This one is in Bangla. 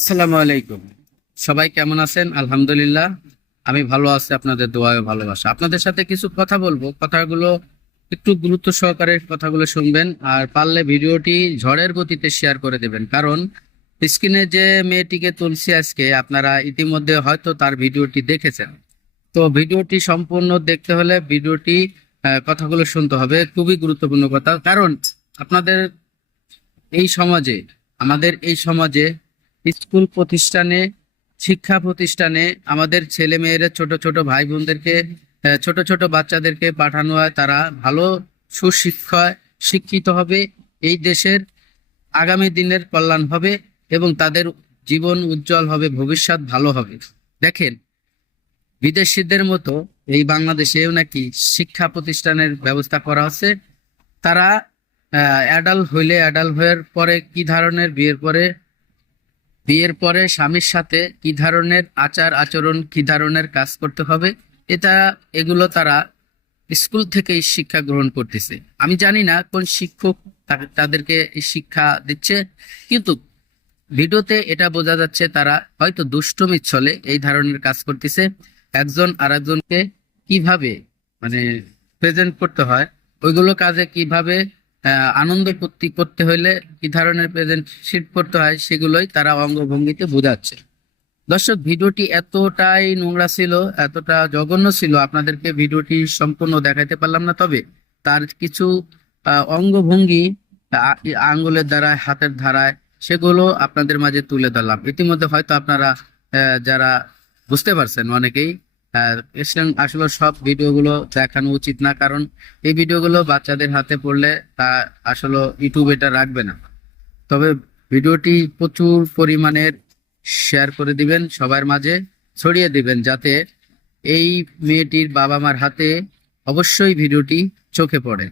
আসসালামু আলাইকুম। সবাই কেমন আছেন? আলহামদুলিল্লাহ, আমি ভালো আছি, আপনাদের দোয়া ও ভালোবাসা। আপনাদের সাথে কিছু কথা বলবো, কথাগুলো একটু গুরুত্ব সহকারে কথাগুলো শুনবেন, আর পারলে ভিডিওটি ঝড়ের গতিতে শেয়ার করে দেবেন। কারণ স্ক্রিনে যে মেয়েটিকে তুলছি আজকে, আপনারা ইতিমধ্যে হয়তো তার ভিডিওটি দেখেছেন। তো ভিডিওটি সম্পূর্ণ দেখতে হলে ভিডিওটি কথাগুলো শুনতে হবে, খুবই গুরুত্বপূর্ণ কথা। কারণ আপনাদের এই সমাজে, আমাদের এই সমাজে স্কুল প্রতিষ্ঠানে, শিক্ষা প্রতিষ্ঠানে আমাদের ছেলে মেয়েরা, ছোট ছোট ভাই বোনদেরকে, ছোট ছোট বাচ্চাদেরকে পাঠানো হয়। তারা ভালো সুশিক্ষায় শিক্ষিত হবে, এই দেশের আগামী দিনের কল্যাণ হবে এবং তাদের জীবন উজ্জ্বল হবে, ভবিষ্যৎ ভালো হবে। দেখেন, বিদেশিদের মতো এই বাংলাদেশেও নাকি শিক্ষা প্রতিষ্ঠানের ব্যবস্থা করা হচ্ছে। তারা অ্যাডাল্ট হইলে, অ্যাডাল্ট হওয়ার পরে কি ধরনের, বিয়ের পরে স্বামীর সাথে কি ধরনের আচার আচরণ, কি ধরনের কাজ করতে হবে, এটা এগুলো তারা স্কুল থেকেই শিক্ষা গ্রহণ করতেছে। আমি জানি না কোন শিক্ষক তাদেরকে এই শিক্ষা দিচ্ছে, কিন্তু ভিডিওতে এটা বোঝা যাচ্ছে তারা হয়তো দুষ্টমির ছলে এই ধরনের কাজ করতেছে। একজন আরেকজনকে কিভাবে মানে প্রেজেন্ট করতে হয়, ওইগুলো কাজে কিভাবে আনন্দ ফুর্তি করতে হইলে কি ধরনের প্রেজেন্টেশন করতে হয়, সেগুলোই তারা অঙ্গভঙ্গিতে বোঝাচ্ছে। দর্শক, ভিডিওটি এতটাই নোংরা ছিল, এতটা জঘন্য ছিল, আপনাদেরকে ভিডিওটি সম্পূর্ণ দেখাতে পারলাম না। তবে তার কিছু অঙ্গভঙ্গি, আঙ্গুলের দ্বারা, হাতের ধারায়, সেগুলো আপনাদের মাঝে তুলে ধরলাম। ইতিমধ্যে হয়তো আপনারা যারা বুঝতে পারছেন অনেকেই। আসলে সব ভিডিওগুলো দেখানো উচিত না, কারণ এই ভিডিওগুলো বাচ্চাদের হাতে পড়লে তা আসলে ইউটিউব এটা রাখবে না। তবে ভিডিওটি প্রচুর পরিমাণের শেয়ার করে দিবেন, সবার মাঝে ছড়িয়ে দিবেন, যাতে এই মেয়েটির বাবা মার হাতে অবশ্যই ভিডিওটি চোখে পড়ে।